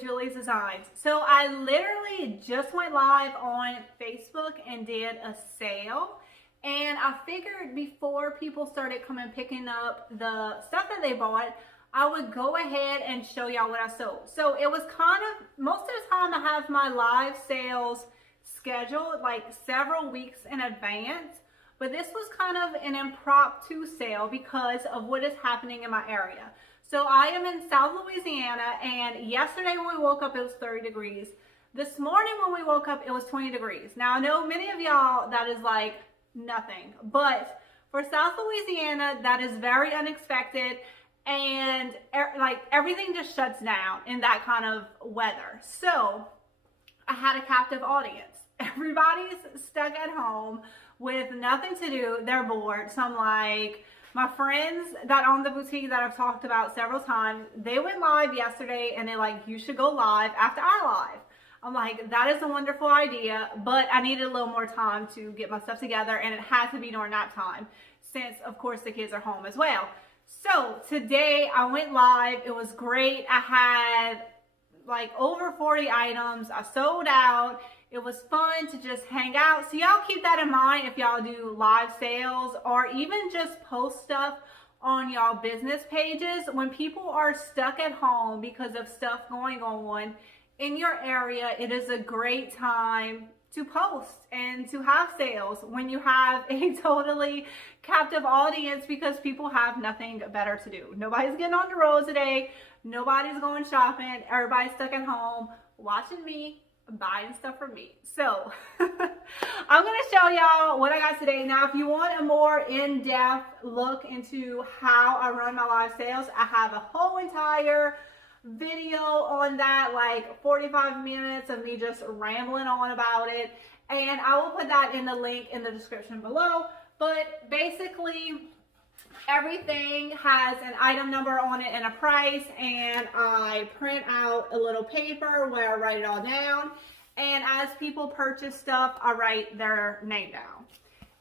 with Julie's Designs. So I literally just went live on Facebook and did a sale. And I figured before people started coming picking up the stuff that they bought, I would go ahead and show y'all what I sold. So it was kind of, most of the time I have my live sales scheduled like several weeks in advance. But this was kind of an impromptu sale because of what is happening in my area. So I am in South Louisiana, and yesterday when we woke up, it was 30 degrees. This morning when we woke up, it was 20 degrees. Now, I know many of y'all, that is like nothing. But for South Louisiana, that is very unexpected. And like everything just shuts down in that kind of weather. So I had a captive audience. Everybody's stuck at home with nothing to do. They're bored. So I'm like, my friends that own the boutique that I've talked about several times, they went live yesterday and they're like, you should go live after our live. I'm like, that is a wonderful idea, but I needed a little more time to get my stuff together, and it had to be during that time since, of course, the kids are home as well. So today I went live. It was great. I had like over 40 items. I sold out. It was fun to just hang out. So y'all keep that in mind if y'all do live sales or even just post stuff on y'all business pages. When people are stuck at home because of stuff going on in your area, it is a great time to post and to have sales when you have a totally captive audience, because people have nothing better to do. Nobody's getting on the road today. Nobody's going shopping. Everybody's stuck at home watching me, buying stuff from me. So I'm going to show y'all what I got today. Now, if you want a more in-depth look into how I run my live sales, I have a whole entire video on that, like 45 minutes of me just rambling on about it, and I will put that in the link in the description below. But basically everything has an item number on it and a price, and I print out a little paper where I write it all down, and as people purchase stuff, I write their name down.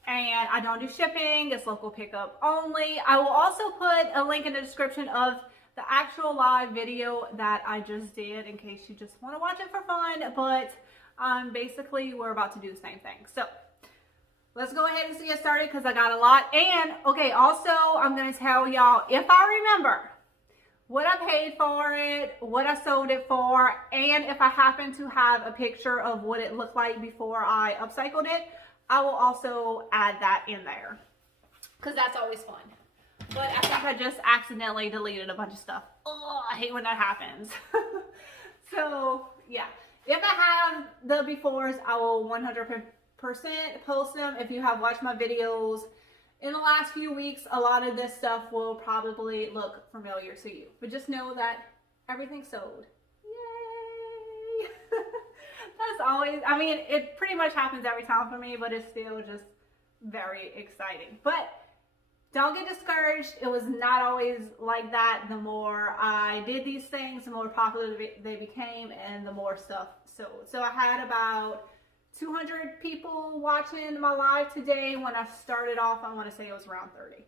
And I don't do shipping. It's local pickup only. I will also put a link in the description of the actual live video that I just did in case you just want to watch it for fun. But basically we're about to do the same thing. So let's go ahead and get started because I got a lot. And okay, also I'm going to tell y'all, if I remember, what I paid for it, what I sold it for, and if I happen to have a picture of what it looked like before I upcycled it, I will also add that in there because that's always fun. But I think I just accidentally deleted a bunch of stuff. Oh, I hate when that happens. So yeah, if I have the befores, I will 100% post them. If you have watched my videos in the last few weeks, a lot of this stuff will probably look familiar to you. But just know that everything's sold. Yay! That's always, I mean, it pretty much happens every time for me, but it's still just very exciting. But don't get discouraged. It was not always like that. The more I did these things, the more popular they became and the more stuff sold. So I had about 200 people watching my live today. When I started off, I want to say it was around 30.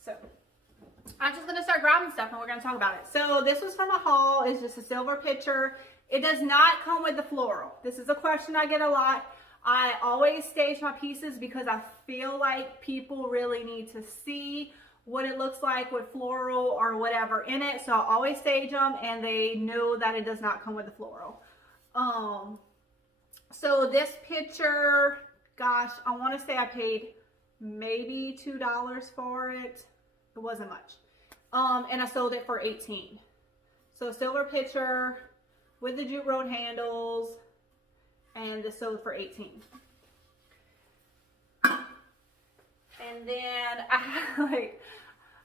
So I'm just going to start grabbing stuff and we're going to talk about it. So this was from a haul. It's just a silver pitcher. It does not come with the floral. This is a question I get a lot. I always stage my pieces because I feel like people really need to see what it looks like with floral or whatever in it. So I always stage them and they know that it does not come with the floral. So this picture, gosh, I want to say I paid maybe $2 for it. It wasn't much. And I sold it for $18. So silver pitcher with the jute road handles. And this sold for $18. And then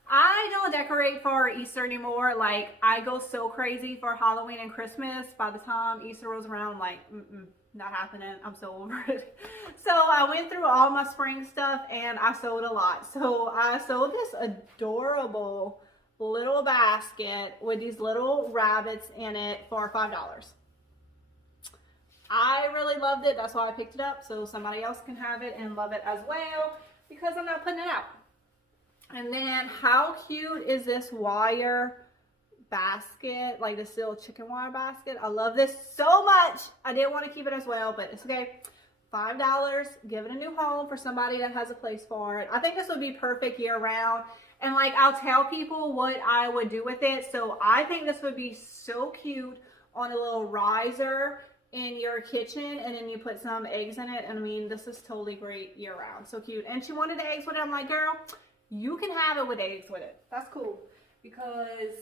I don't decorate for Easter anymore. Like, I go so crazy for Halloween and Christmas. By the time Easter rolls around, I'm like, not happening. I'm so over it. So I went through all my spring stuff and I sold a lot. So I sold this adorable little basket with these little rabbits in it for $5. I really loved it. That's why I picked it up, so somebody else can have it and love it as well, because I'm not putting it out. And then how cute is this wire basket, like this little chicken wire basket. I love this so much. I didn't want to keep it as well, but it's okay. $5, give it a new home for somebody that has a place for it. I think this would be perfect year round. And like, I'll tell people what I would do with it. So I think this would be so cute on a little riser in your kitchen, and then you put some eggs in it. And I mean, this is totally great year round. So cute. And she wanted the eggs with it. I'm like, girl, you can have it with eggs with it. That's cool. Because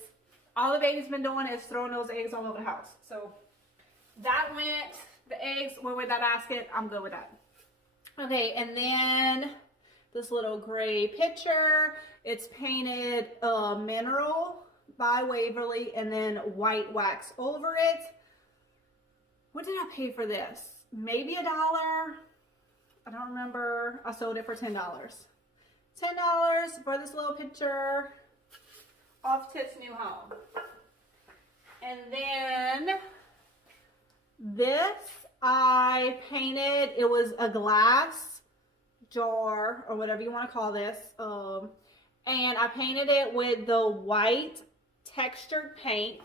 all the baby's been doing is throwing those eggs all over the house. So that went, the eggs went with that basket. I'm good with that. Okay, and then this little gray picture. It's painted mineral by Waverly and then white wax over it. What did I pay for this? Maybe $1. I don't remember. I sold it for $10. $10 for this little picture. Off to its new home. And then this I painted. It was a glass jar or whatever you want to call this. And I painted it with the white textured paint.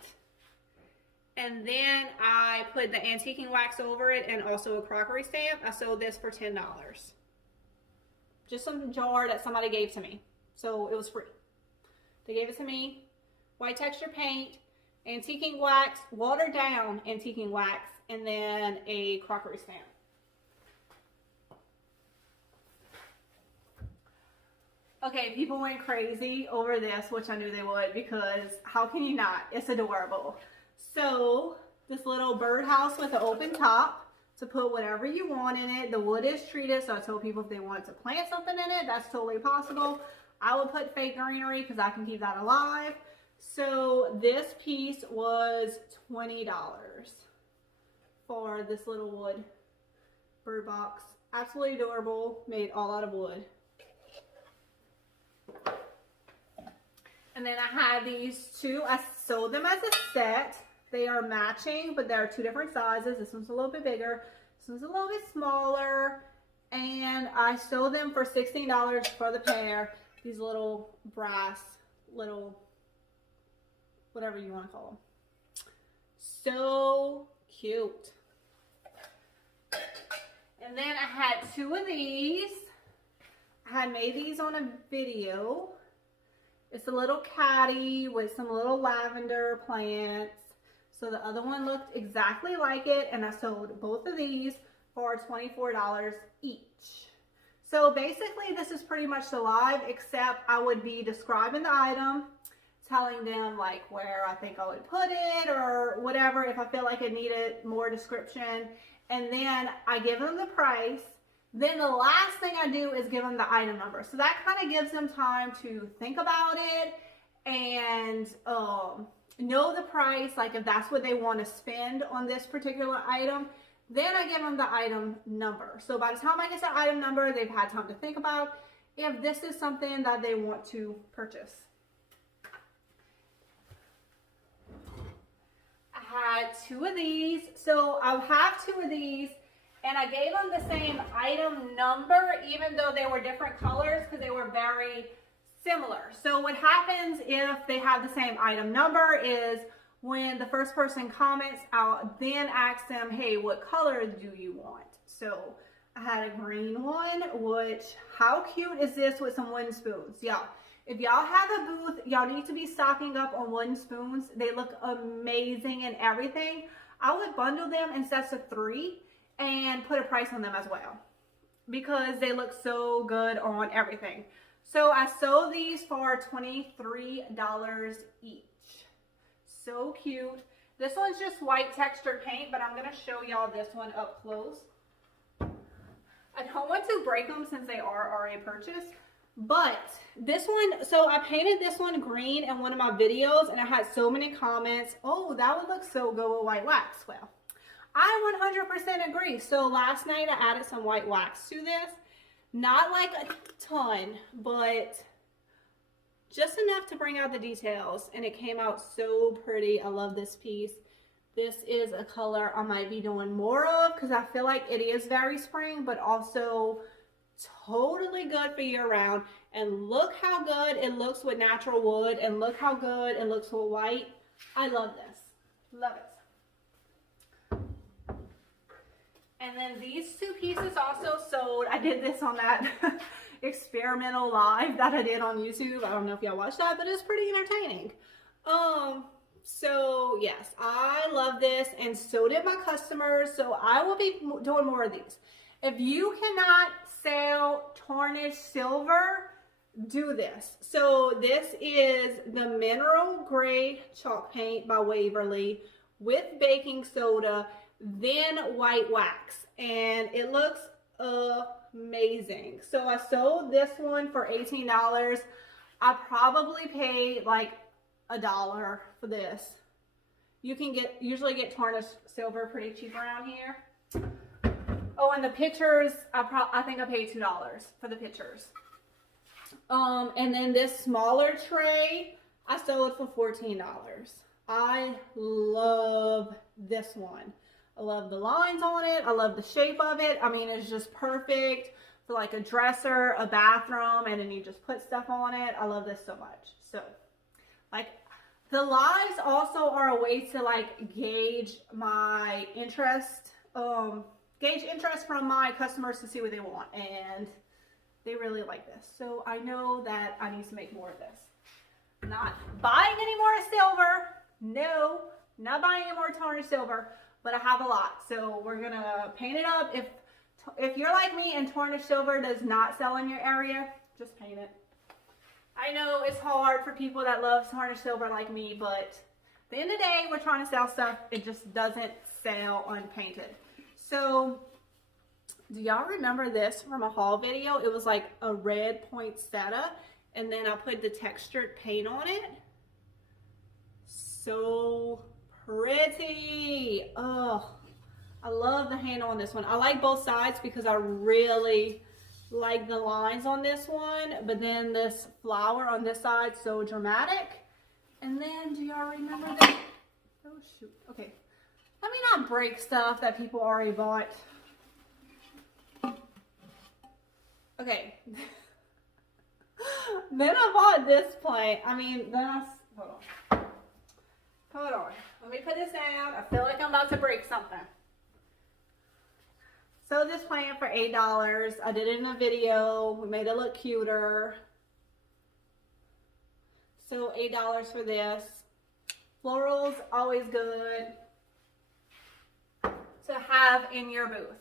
And then I put the antiquing wax over it and also a crockery stamp. I sold this for $10. Just some jar that somebody gave to me. So it was free. They gave it to me. White texture paint, antiquing wax, watered down antiquing wax, and then a crockery stamp. Okay, people went crazy over this, which I knew they would, because how can you not? It's adorable. So this little birdhouse with an open top to put whatever you want in it. The wood is treated, so I told people if they wanted to plant something in it, that's totally possible. I would put fake greenery because I can keep that alive. So this piece was $20 for this little wood bird box. Absolutely adorable, made all out of wood. And then I had these two. I sold them as a set. They are matching, but they're two different sizes. This one's a little bit bigger. This one's a little bit smaller. And I sold them for $16 for the pair. These little brass, little, whatever you want to call them. So cute. And then I had two of these. I had made these on a video. It's a little caddy with some little lavender plants. So the other one looked exactly like it, and I sold both of these for $24 each. So basically this is pretty much the live, except I would be describing the item, telling them like where I think I would put it or whatever if I feel like it needed more description. And then I give them the price. Then the last thing I do is give them the item number. So that kind of gives them time to think about it and know the price, like if that's what they want to spend on this particular item. Then I give them the item number. So by the time I get the item number, they've had time to think about if this is something that they want to purchase. I had two of these. So I'll have two of these. And I gave them the same item number, even though they were different colors, because they were very similar. So what happens if they have the same item number is when the first person comments, I'll then ask them, hey, what color do you want? So I had a green one, which, how cute is this with some wooden spoons? Y'all, if y'all have a booth, y'all need to be stocking up on wooden spoons. They look amazing and everything. I would bundle them in sets of 3 and put a price on them as well because they look so good on everything. So I sold these for $23 each. So cute. This one's just white textured paint, but I'm gonna show y'all this one up close. I don't want to break them since they are already purchased, but this one, so I painted this one green in one of my videos and I had so many comments, oh, that would look so good with white wax. Well, I 100% agree. So last night I added some white wax to this. Not like a ton, but just enough to bring out the details. And it came out so pretty. I love this piece. This is a color I might be doing more of because I feel like it is very spring, but also totally good for year round. And look how good it looks with natural wood. And look how good it looks with white. I love this. Love it. And then these two pieces also sold. I did this on that experimental live that I did on YouTube. I don't know if y'all watched that, but it's pretty entertaining. So yes, I love this, and so did my customers. So I will be doing more of these. If you cannot sell tarnished silver, do this. So this is the mineral gray chalk paint by Waverly with baking soda, then white wax, and it looks amazing. So I sold this one for $18. I probably paid like $1 for this. You can usually get tarnished silver pretty cheap around here. Oh, and the pictures, I think I paid $2 for the pictures. And then this smaller tray, I sold for $14. I love this one. I love the lines on it. I love the shape of it. I mean, it's just perfect for like a dresser, a bathroom, and then you just put stuff on it. I love this so much. So, like, the lives also are a way to like gauge my interest, gauge interest from my customers to see what they want, and they really like this. So I know that I need to make more of this. Not buying any more silver. No, not buying any more tarnished silver, but I have a lot. So we're gonna paint it up. If you're like me and tarnished silver does not sell in your area, just paint it. I know it's hard for people that love tarnished silver like me, but at the end of the day, we're trying to sell stuff. It just doesn't sell unpainted. So do y'all remember this from a haul video? It was like a red poinsettia, and then I put the textured paint on it. So pretty. Oh, I love the handle on this one. I like both sides because I really like the lines on this one, but then this flower on this side, so dramatic. And then do y'all remember that? Oh shoot. Okay, let me not break stuff that people already bought. Okay. Then I bought this plant. I mean, then I, hold on. Let me put this down. I feel like I'm about to break something. So this plant for $8. I did it in a video. We made it look cuter. So $8 for this. Florals, always good to have in your booth.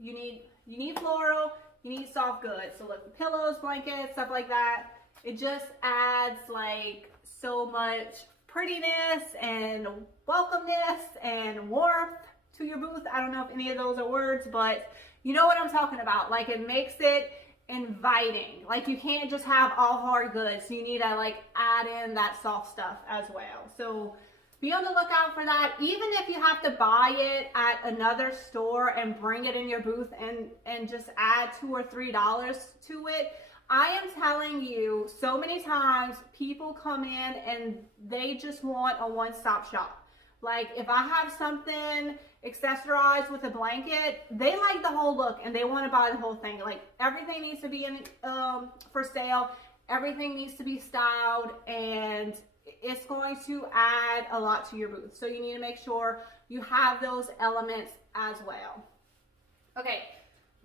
You need floral. You need soft goods. So look, pillows, blankets, stuff like that. It just adds like so much prettiness and welcomeness and warmth to your booth. I don't know if any of those are words, but you know what I'm talking about. Like, it makes it inviting. Like, you can't just have all hard goods. You need to like add in that soft stuff as well. So be on the lookout for that. Even if you have to buy it at another store and bring it in your booth and just add $2 or $3 to it, I am telling you, so many times people come in and they just want a one-stop shop. Like, if I have something accessorized with a blanket, they like the whole look and they want to buy the whole thing. Like, everything needs to be in for sale. Everything needs to be styled, and it's going to add a lot to your booth. So you need to make sure you have those elements as well. Okay,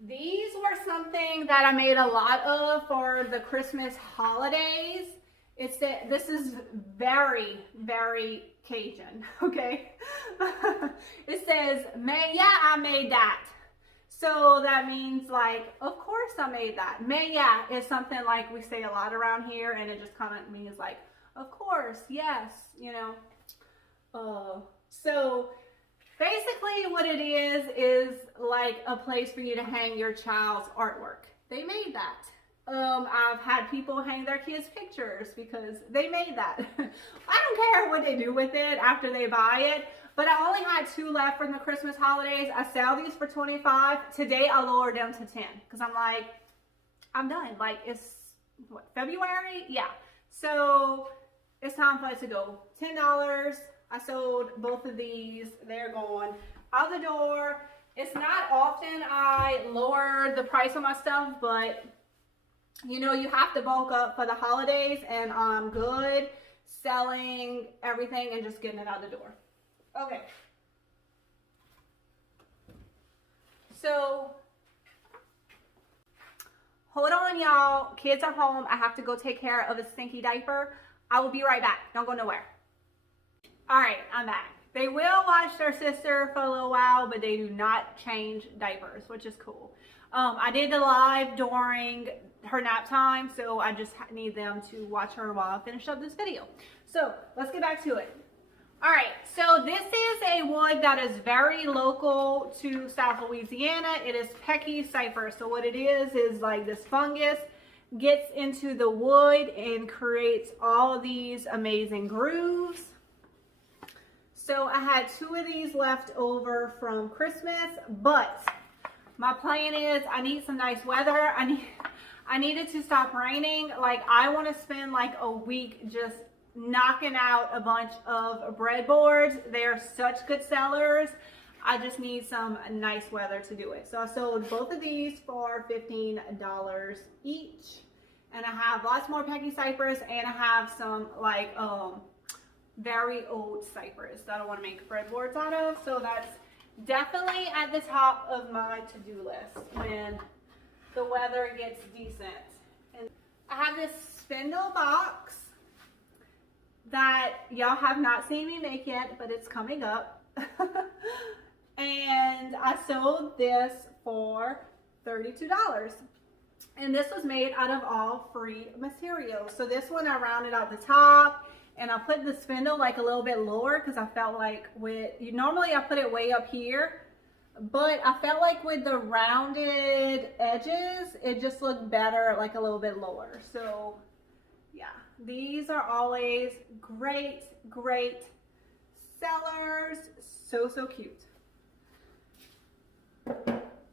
these were something that I made a lot of for the Christmas holidays. This is very, very Cajun, okay? It says, I made that. So that means, like, of course I made that. Is something like we say a lot around here, and it just kind of means like, of course, yes, you know. So basically what it is like a place for you to hang your child's artwork. They made that. I've had people hang their kids' pictures because they made that. I don't care what they do with it after they buy it, but I only had 2 left from the Christmas holidays. I sell these for $25. Today I lowered them to $10 because I'm like, I'm done. Like, it's what, February? Yeah. So it's time for it to go. $10. I sold both of these. They're gone out the door. It's not often I lower the price on my stuff, but you know, you have to bulk up for the holidays, and I'm good selling everything and just getting it out the door. Okay. So, hold on, y'all. Kids are home. I have to go take care of a stinky diaper. I will be right back. Don't go nowhere. All right, I'm back. They will watch their sister for a little while, but they do not change diapers, which is cool. I did the live during her nap time, so I just need them to watch her while I finish up this video. So let's get back to it. All right, so this is a wood that is very local to South Louisiana. It is Pecky cypress. So what it is like this fungus gets into the wood and creates all these amazing grooves. So I had 2 of these left over from Christmas, but my plan is I need some nice weather. I need it to stop raining. Like, I want to spend like a week just knocking out a bunch of breadboards. They are such good sellers. I just need some nice weather to do it. So I sold both of these for $15 each. And I have lots more Pecky cypress, and I have some like very old cypress that I want to make breadboards out of. So that's definitely at the top of my to-do list when the weather gets decent. And I have this spindle box that y'all have not seen me make yet, but it's coming up. And I sold this for $32. And this was made out of all free materials. So this one I rounded out the top, and I put the spindle like a little bit lower because I felt like normally I put it way up here, but I felt like with the rounded edges, it just looked better like a little bit lower. So yeah, these are always great sellers. So cute.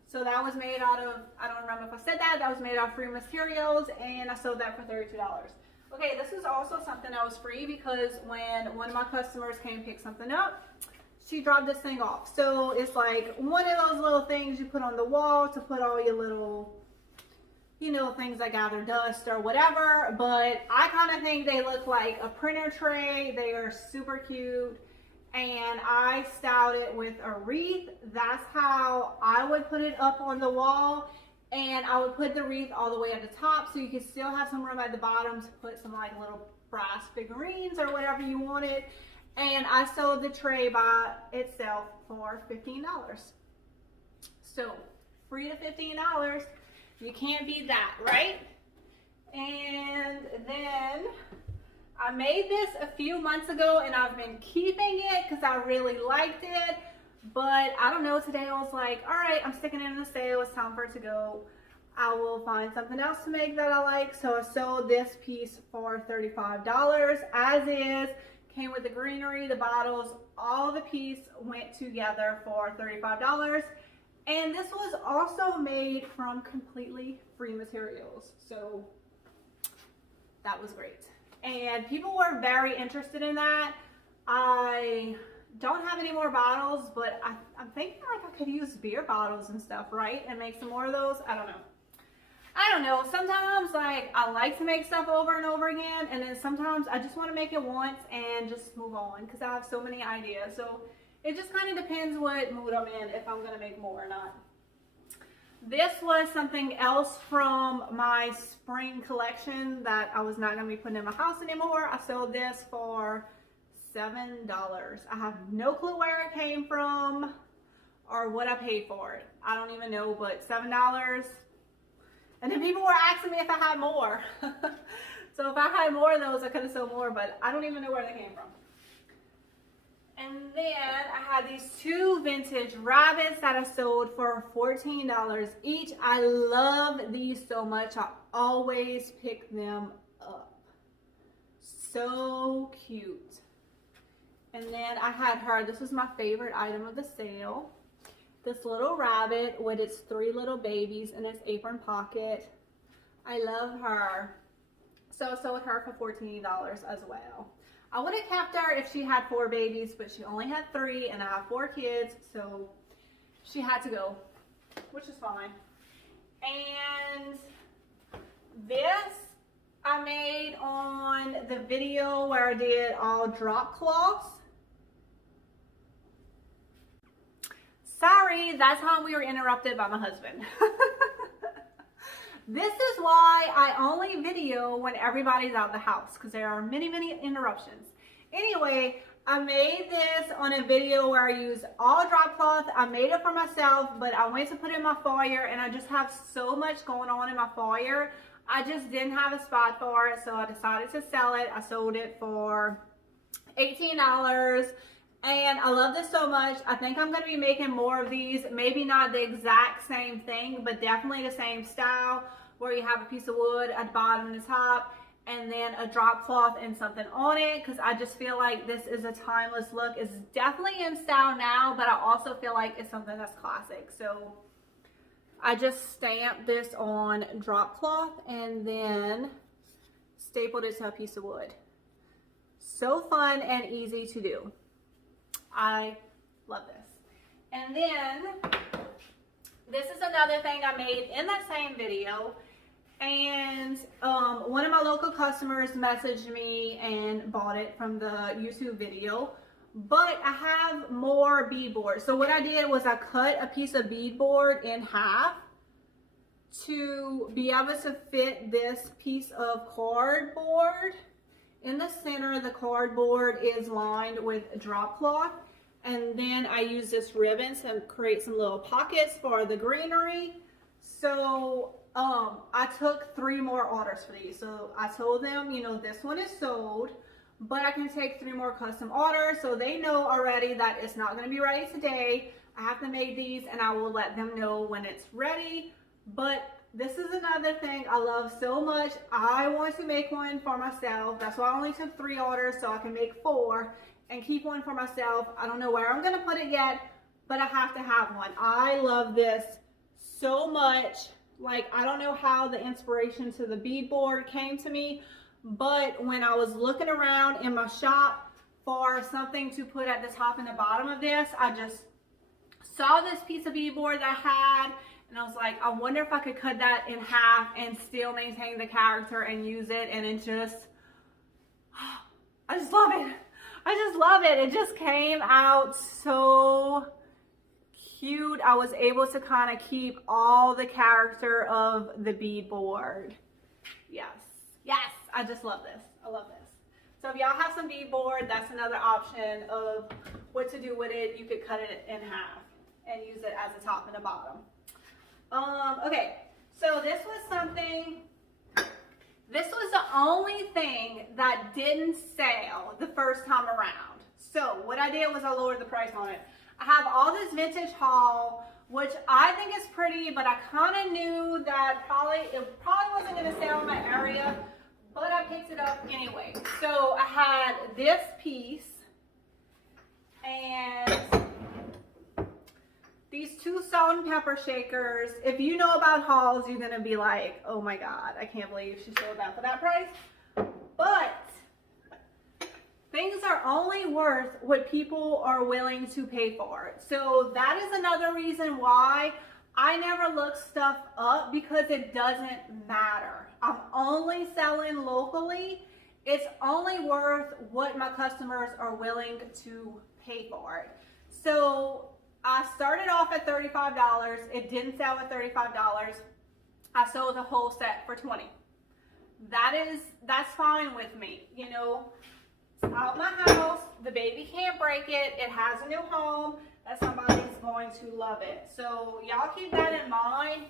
So that was made out of, I don't remember if I said that was made out of free materials, and I sold that for $32. Okay, this is also something that was free because when one of my customers came to pick something up, she dropped this thing off. So it's like one of those little things you put on the wall to put all your little, you know, things that gather dust or whatever. But I kind of think they look like a printer tray. They are super cute. And I styled it with a wreath. That's how I would put it up on the wall. And I would put the wreath all the way at the top so you could still have some room at the bottom to put some like little brass figurines or whatever you wanted. And I sold the tray by itself for $15. So free to $15. You can't beat that, right? And then I made this a few months ago, and I've been keeping it because I really liked it. But I don't know, today I was like, all right, I'm sticking it in the sale. It's time for it to go. I will find something else to make that I like. So I sold this piece for $35 as is. Came with the greenery, the bottles, all the piece went together for $35. And this was also made from completely free materials. So that was great. And people were very interested in that. I don't have any more bottles, but I'm thinking like I could use beer bottles and stuff, right? And make some more of those. I don't know. Sometimes like I like to make stuff over and over again, and then sometimes I just want to make it once and just move on because I have so many ideas. So it just kind of depends what mood I'm in, if I'm going to make more or not. This was something else from my spring collection that I was not going to be putting in my house anymore. I sold this for $7. I have no clue where it came from or what I paid for it. I don't even know, but $7. And then people were asking me if I had more. So if I had more of those, I could have sold more, but I don't even know where they came from. And then I had these 2 vintage rabbits that I sold for $14 each. I love these so much. I always pick them up. So cute. And then I had her, this was my favorite item of the sale. This little rabbit with its 3 little babies in its apron pocket. I love her. So I sold her for $14 as well. I would have kept her if she had 4 babies, but she only had 3, and I have 4 kids, so she had to go, which is fine. And this I I made on the video where I did all drop cloths. Sorry, that's how we were interrupted by my husband. This is why I only video when everybody's out of the house, because there are many, many interruptions. Anyway, I made this on a video where I used all drop cloth. I made it for myself, but I went to put it in my foyer, and I just have so much going on in my foyer. I just didn't have a spot for it, so I decided to sell it. I sold it for $18. And I love this so much. I think I'm going to be making more of these. Maybe not the exact same thing, but definitely the same style, where you have a piece of wood at the bottom and the top, and then a drop cloth and something on it, because I just feel like this is a timeless look. It's definitely in style now, but I also feel like it's something that's classic. So I just stamped this on drop cloth and then stapled it to a piece of wood. So fun and easy to do. I love this. And then this is another thing I made in that same video, and one of my local customers messaged me and bought it from the YouTube video. But I have more beadboard. So what I did was I cut a piece of beadboard in half to be able to fit this piece of cardboard. In the center, the cardboard is lined with drop cloth, and then I use this ribbon to create some little pockets for the greenery. So I took 3 more orders for these. So I told them, you know, this one is sold, but I can take 3 more custom orders, so they know already that it's not going to be ready today. I have to make these, and I will let them know when it's ready. But this is another thing I love so much. I want to make one for myself. That's why I only took 3 orders, so I can make 4 and keep one for myself. I don't know where I'm going to put it yet, but I have to have one. I love this so much. Like, I don't know how the inspiration to the beadboard came to me, but when I was looking around in my shop for something to put at the top and the bottom of this, I just saw this piece of beadboard that I had, and I was like, I wonder if I could cut that in half and still maintain the character and use it. And it just, I just love it. I just love it. It just came out so cute. I was able to kind of keep all the character of the beadboard. Yes. Yes. I just love this. I love this. So if y'all have some beadboard, that's another option of what to do with it. You could cut it in half and use it as a top and a bottom. Okay, so this was the only thing that didn't sell the first time around. So what I did was I lowered the price on it. I have all this vintage haul, which I think is pretty, but I kind of knew that it probably wasn't going to sell in my area, but I picked it up anyway. So I had this piece and these 2 salt and pepper shakers. If you know about hauls, you're gonna be like, oh my God, I can't believe she sold that for that price. But things are only worth what people are willing to pay for. So that is another reason why I never look stuff up, because it doesn't matter. I'm only selling locally. It's only worth what my customers are willing to pay for it. So I started off at $35. It didn't sell at $35. I sold the whole set for $20. That's fine with me. You know, it's out my house. The baby can't break it. It has a new home. That somebody's going to love it. So y'all keep that in mind.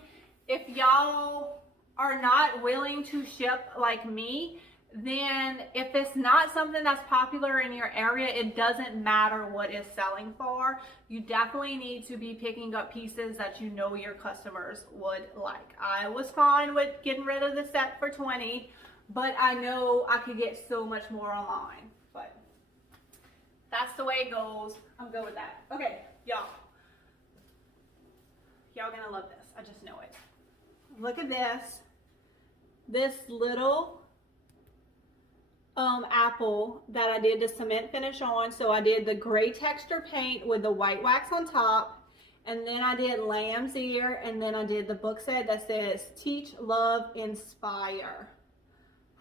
If y'all are not willing to ship like me, then if it's not something that's popular in your area, it doesn't matter what it's selling for. You definitely need to be picking up pieces that you know your customers would like. I was fine with getting rid of the set for $20, but I know I could get so much more online. But that's the way it goes. I'm good with that. Okay, y'all gonna love this. I just know it. Look at this little apple that I did the cement finish on. So I did the gray texture paint with the white wax on top, and then I did lamb's ear, and then I did the book set that says Teach, Love, Inspire.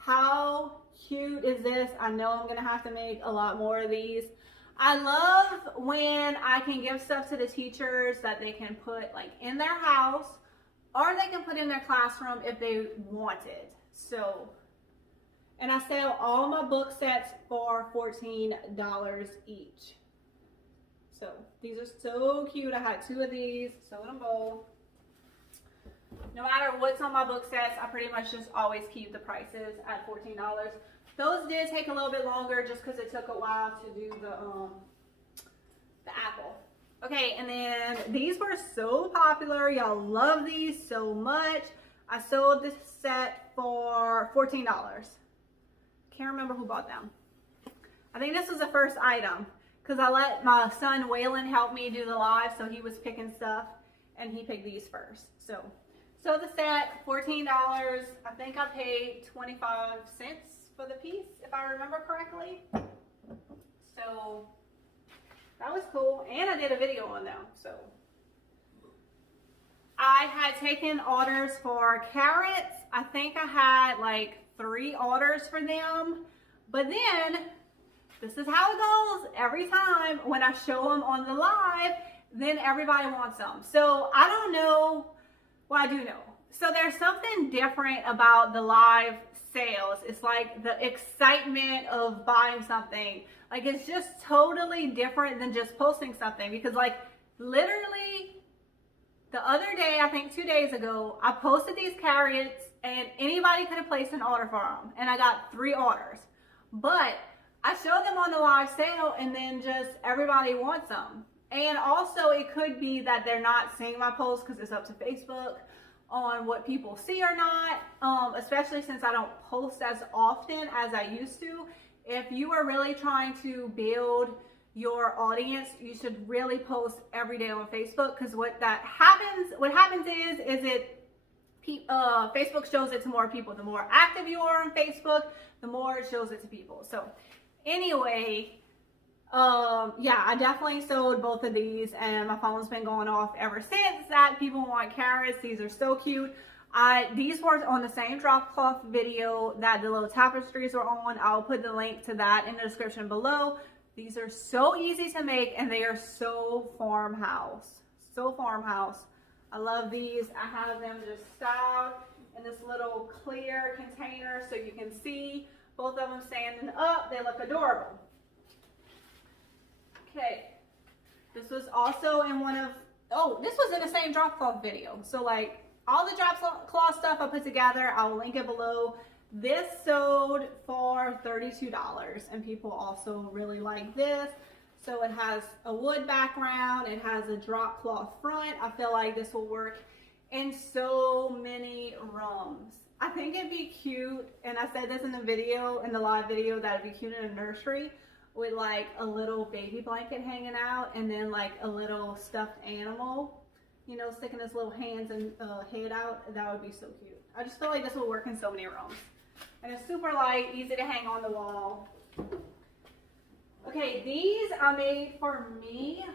How cute is this? I know I'm gonna have to make a lot more of these. I love when I can give stuff to the teachers that they can put like in their house, or they can put in their classroom if they want it. So, and I sell all my book sets for $14 each. So these are so cute. I had 2 of these, sewed them both. No matter what's on my book sets, I pretty much just always keep the prices at $14. Those did take a little bit longer just because it took a while to do the apple. Okay, and then these were so popular. Y'all love these so much. I sold this set for $14. Can't remember who bought them. I think this was the first item because I let my son Waylon help me do the live, so he was picking stuff and he picked these first. So the set, $14. I think I paid 25 cents for the piece, if I remember correctly. So that was cool, and I did a video on them. So I had taken orders for carrots. I think I had like 3 orders for them, but then this is how it goes every time when I show them on the live, then everybody wants them. So I don't know. Well, I do know. So there's something different about the live sales. It's like the excitement of buying something. Like it's just totally different than just posting something, because like literally the other day, I think 2 days ago, I posted these carrots and anybody could have placed an order for them. And I got 3 orders. But I showed them on the live sale and then just everybody wants them. And also it could be that they're not seeing my posts because it's up to Facebook on what people see or not, especially since I don't post as often as I used to. If you are really trying to build your audience, you should really post every day on Facebook, because what happens is Facebook shows it to more people. The more active you are on Facebook, the more it shows it to people. So anyway, yeah, I definitely sold both of these, and my phone's been going off ever since that. People want carrots. These are so cute. These were on the same drop cloth video that the little tapestries were on. I'll put the link to that in the description below. These are so easy to make, and they are so farmhouse. So farmhouse. I love these. I have them just styled in this little clear container so you can see both of them standing up. They look adorable. Okay, this was also in this was in the same drop cloth video. So like all the drop cloth stuff I put together, I'll link it below. This sold for $32, and people also really like this. So it has a wood background, it has a drop cloth front. I feel like this will work in so many rooms. I think it'd be cute, and I said this in the video, in the live video, that it'd be cute in a nursery with like a little baby blanket hanging out, and then like a little stuffed animal, you know, sticking his little hands and head out. That would be so cute. I just feel like this will work in so many rooms. And it's super light, easy to hang on the wall. Okay, these I made for me,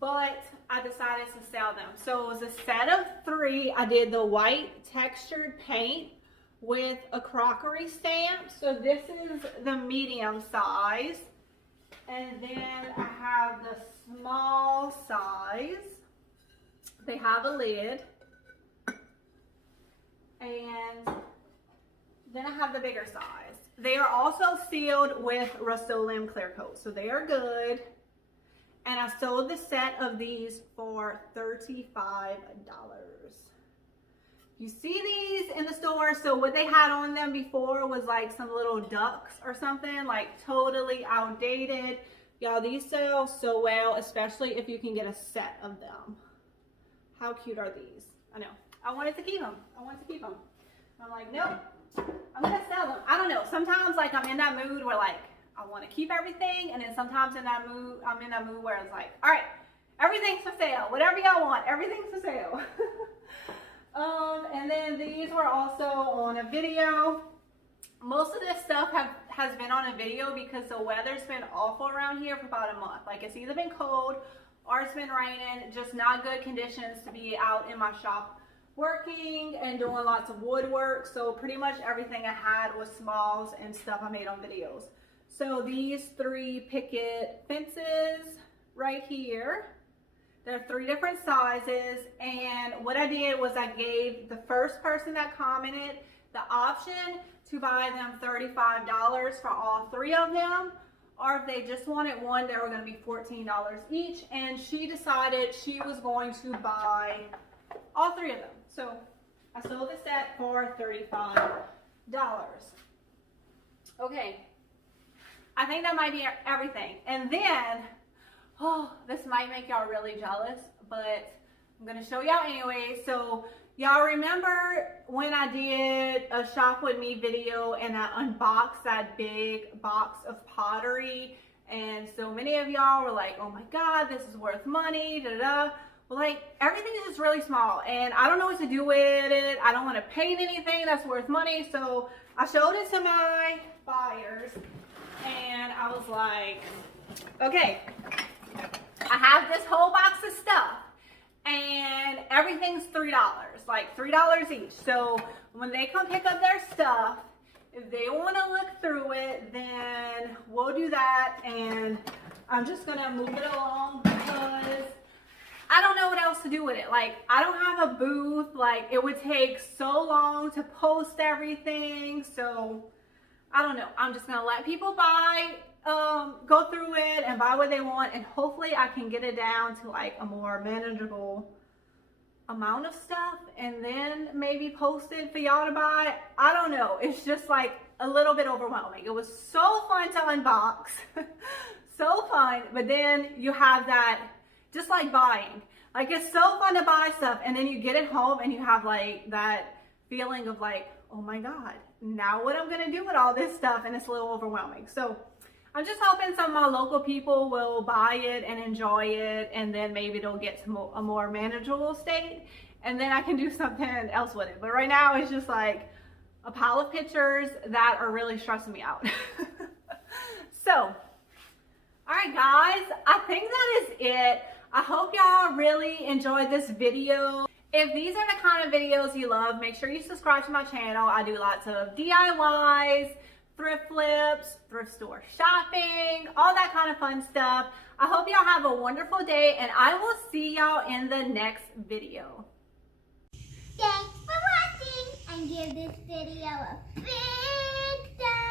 but I decided to sell them. So it was a set of 3. I did the white textured paint with a crockery stamp. So this is the medium size. And then I have the small size. They have a lid. And then I have the bigger size. They are also sealed with Rust-Oleum clear coat, so they are good. And I sold the set of these for $35. You see these in the store. So what they had on them before was like some little ducks or something, like totally outdated. Y'all, these sell so well, especially if you can get a set of them. How cute are these? I know. I wanted to keep them. I'm like, nope, I'm gonna sell them. I don't know. Sometimes like I'm in that mood where like I want to keep everything, and then sometimes in that mood, I'm in that mood where it's like, all right, everything's for sale. Whatever y'all want, everything's for sale. And then these were also on a video. Most of this stuff has been on a video because the weather's been awful around here for about a month. Like it's either been cold or it's been raining, just not good conditions to be out in my shop working and doing lots of woodwork. So pretty much everything I had was smalls and stuff I made on videos. So these 3 picket fences right here, they're 3 different sizes. And what I did was I gave the first person that commented the option to buy them $35 for all 3 of them. Or if they just wanted one, they were going to be $14 each. And she decided she was going to buy all 3 of them. So I sold the set for $35. Okay, I think that might be everything. And then, oh, this might make y'all really jealous, but I'm going to show y'all anyway. So y'all remember when I did a shop with me video and I unboxed that big box of pottery, and so many of y'all were like, oh my god, this is worth money, da da da. Well, like, everything is just really small and I don't know what to do with it. I don't want to paint anything that's worth money. So I showed it to my buyers and I was like, okay, I have this whole box of stuff and everything's $3, like $3 each. So when they come pick up their stuff, if they want to look through it, then we'll do that. And I'm just going to move it along because I don't know what else to do with it. Like, I don't have a booth. Like, it would take so long to post everything. So I don't know. I'm just going to let people buy, go through it and buy what they want. And hopefully I can get it down to like a more manageable amount of stuff and then maybe post it for y'all to buy. I don't know. It's just like a little bit overwhelming. It was so fun to unbox. So fun. But then you have that, just like buying. Like, it's so fun to buy stuff and then you get it home and you have like that feeling of like, oh my god, now what I'm gonna do with all this stuff, and it's a little overwhelming. So I'm just hoping some of my local people will buy it and enjoy it, and then maybe it'll get to a more manageable state, and then I can do something else with it. But right now it's just like a pile of pictures that are really stressing me out. So, all right guys, I think that is it. I hope y'all really enjoyed this video. If these are the kind of videos you love, make sure you subscribe to my channel. I do lots of DIYs, thrift flips, thrift store shopping, all that kind of fun stuff. I hope y'all have a wonderful day, and I will see y'all in the next video. Thanks for watching, and give this video a big thumbs